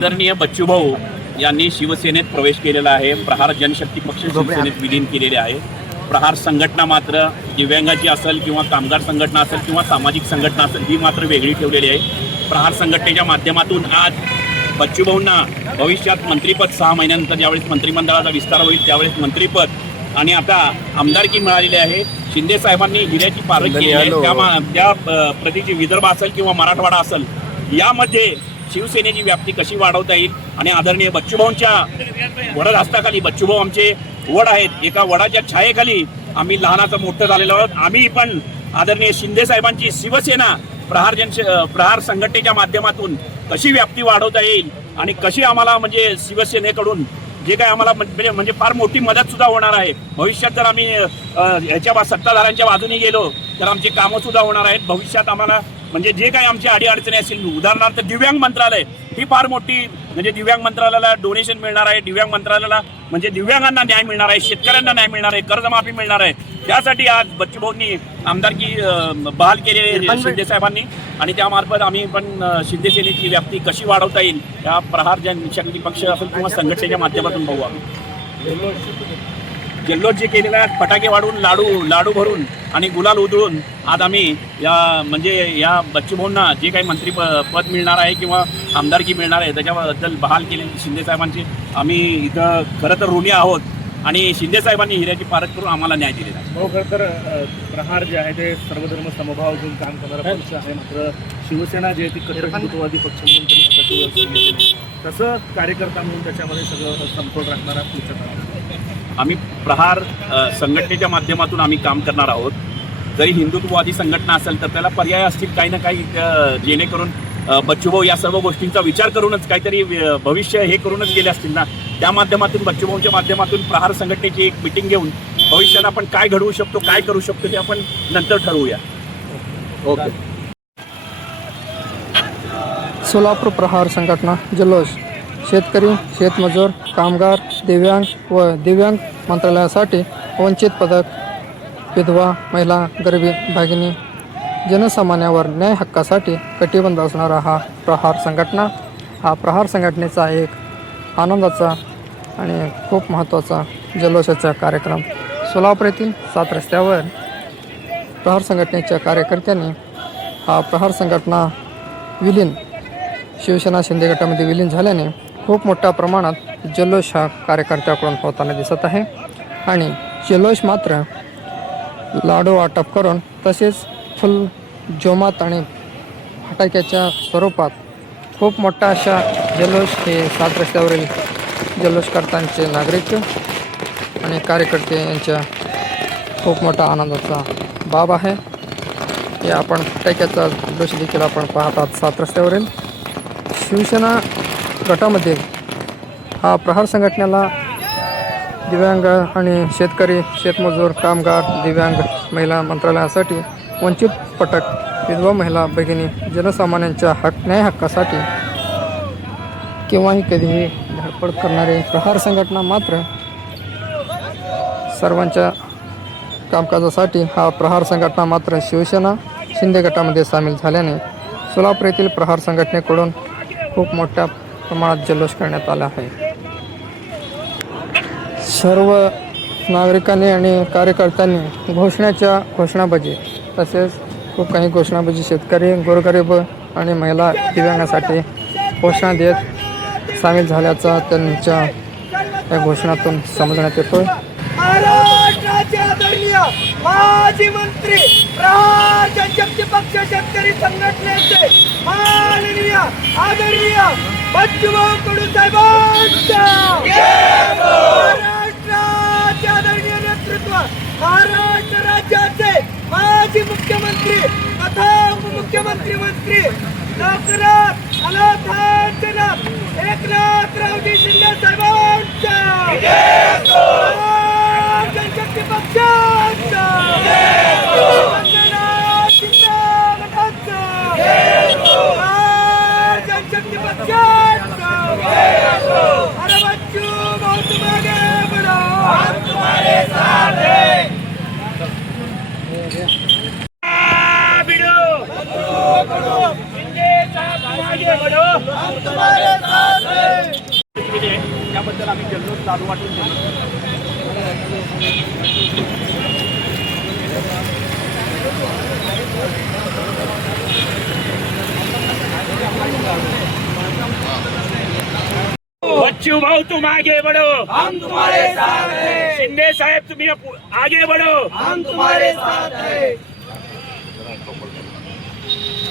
आदरणीय बच्चूभाऊ यांनी शिवसेनेत प्रवेश केलेला आहे. प्रहार जनशक्ती पक्ष शिवसेनेत विलीन केलेले आहे. प्रहार संघटना मात्र दिव्यांगाची असेल किंवा कामगार संघटना असेल किंवा सामाजिक संघटना असेल ही मात्र वेगळी ठेवलेली आहे. प्रहार संघटनेच्या माध्यमातून आज बच्चूभाऊंना भविष्यात मंत्रिपद 6 महिन्यानंतर ज्यावेळेस मंत्रिमंडळाचा विस्तार होईल त्यावेळेस मंत्रिपद आणि आता आमदारकी मिळालेली आहे. शिंदे साहेबांनी हिऱ्याची पारख केली आहे. त्या प्रतीची विदर्भ असेल किंवा मराठवाडा असेल यामध्ये शिवसेनेची व्याप्ती कशी वाढवता येईल आणि आदरणीय बच्चूभाऊंच्या वडहस्ताखाली बच्चूभाऊ आमचे वड आहेत. एका वडाच्या छायेखाली आम्ही लहानाचं मोठं झालेलो आहोत. आम्ही पण आदरणीय शिंदे साहेबांची शिवसेना प्रहार संघटनेच्या माध्यमातून कशी व्याप्ती वाढवता येईल आणि कशी आम्हाला म्हणजे शिवसेनेकडून जे काय आम्हाला म्हणजे फार मोठी मदत सुद्धा होणार आहे. भविष्यात जर आम्ही ह्याच्या सत्ताधाऱ्यांच्या बाजूने गेलो तर आमची कामं सुद्धा होणार आहेत. भविष्यात आम्हाला म्हणजे जे काही आमची अडीअडचणी असतील उदाहरणार्थ दिव्यांग मंत्रालय ही फार मोठी म्हणजे दिव्यांग मंत्रालयाला डोनेशन मिळणार आहे. दिव्यांग मंत्रालयाला म्हणजे दिव्यांगांना न्याय मिळणार आहे, शेतकऱ्यांना न्याय मिळणार आहे, कर्जमाफी मिळणार आहे. त्यासाठी आज बच्चूभाऊंनी आमदारकी बहाल केलेली शिंदे साहेबांनी आणि त्यामार्फत आम्ही पण शिंदे सेनेची व्याप्ती कशी वाढवता येईल या प्रहार जनशक्ती पक्ष असेल किंवा संघटनेच्या माध्यमातून बघू. आम्ही जल्लोष जे केलेला आहे फटाके वाढवून लाडू भरून आणि गुलाल उधळून आज आम्ही या बच्चूभाऊंना जे काही मंत्रिपद मिळणार आहे किंवा आमदारकी मिळणार आहे त्याच्याबद्दल बहाल केलेली शिंदे साहेबांची आम्ही इथं खरं तर ऋणी आहोत आणि शिंदे साहेबांनी हिऱ्याची पारख करून आम्हाला न्याय दिलेला आहे. हो, खरं तर प्रहार जे आहे ते सर्वधर्म समभाव घेऊन काम करणारा पक्ष आहे. मात्र शिवसेना जे आहे ती कट्टर हिंदुत्ववादी पक्ष म्हणून त्यांनी तसं कार्यकर्ता म्हणून त्याच्यामध्ये सगळं समतोल राखणारा पक्ष आम्ही प्रहार संघटनेच्या माध्यमातून आम्ही काम करणार आहोत. जरी हिंदुत्ववादी संघटना असेल तर त्याला पर्याय असतील काही ना काही जेणेकरून बच्चूभाऊ या सर्व गोष्टींचा विचार करूनच काहीतरी भविष्य हे करूनच गेले असतील ना. त्या माध्यमातून बच्चूभाऊंच्या माध्यमातून प्रहार संघटनेची एक मिटिंग घेऊन भविष्यात आपण काय घडवू शकतो काय करू शकतो ते आपण नंतर ठरवूया. ओके. सोलापूर प्रहार संघटना जल्लोष शेतकरी, शेतमजूर, कामगार, दिव्यांग व दिव्यांग मंत्रालयासाठी वंचित पदक, विधवा, महिला, गरिबी भगिनी, जनसामान्यावर न्याय हक्कासाठी कटिबद्ध असणारा हा प्रहार संघटनेचा एक आनंदाचा आणि खूप महत्त्वाचा जल्लोषाचा कार्यक्रम सोलापूर येथील 7 रस्त्यावर प्रहार संघटनेच्या कार्यकर्त्यांनी हा प्रहार संघटना विलीन शिवसेना शिंदे गटामध्ये विलीन झाल्याने खूप मोठ्या प्रमाणात जल्लोष हा कार्यकर्त्याकडून होताना दिसत आहे. आणि जल्लोष मात्र लाडू वाटप करून तसेच फुल जोमात आणि फटाक्याच्या स्वरूपात खूप मोठा अशा जल्लोष हे 7 रस्त्यावरील जल्लोषकर्त्यांचे नागरिक आणि कार्यकर्ते यांच्या खूप मोठा आनंदाचा बाब आहे. हे आपण फटाक्याचा जल्लोष देखील आपण पाहतात 7 रस्त्यावरील शिवसेना गटामध्ये हा प्रहार संघटनेला दिव्यांग आणि शेतकरी, शेतमजूर, कामगार, दिव्यांग महिला मंत्रालयासाठी वंचित पटक, विधवा महिला भगिनी, जनसामान्यांच्या न्याय हक्कासाठी केव्हाही कधीही धडपड करणारे प्रहार संघटना मात्र सर्वांच्या कामकाजासाठी हा प्रहार संघटना मात्र शिवसेना शिंदे गटामध्ये सामील झाल्याने सोलापूर येथील प्रहार संघटनेकडून खूप मोठ्या प्रमाणात जल्लोष करण्यात आला आहे. सर्व नागरिकांनी आणि कार्यकर्त्यांनी घोषणाबाजी तसेच खूप काही घोषणाबाजी शेतकरी, गोरगरीब आणि महिला दिव्यांगासाठी घोषणा देत सामील झाल्याचा त्यांच्या या घोषणातून समजण्यात येतोय. महाराष्ट्राचे आदरणीय माजी मंत्री प्रहार जनशक्ती पक्ष शेतकरी संघटनेचे माननीय आदरणीय बच्चूभाऊ कडू साहेबांच्या महाराष्ट्राचे आदरणीय नेतृत्व, महाराष्ट्र राज्याचे माजी मुख्यमंत्री तथा उपमुख्यमंत्री मंत्री लवकरात अनाथांचे एकनाथरावजी शिंदे साहेबांच्या जनशक्ती पक्षाचा जनशक्ती पक्षाचा अरे बच्चू बहुत मागे बढ़ो, हम तुम्हारे साथ हैं. शिंदे साहब आगे बढ़ो, हम तुम्हारे साथ हैं. लाडू वाटून दिले. बच्चू भाऊ तुम आगे बढ़ो, हम तुम्हारे साथ हैं शिंदे साहेब तुम्ही आगे बढ़ो. हम तुम्हारे साथ हैं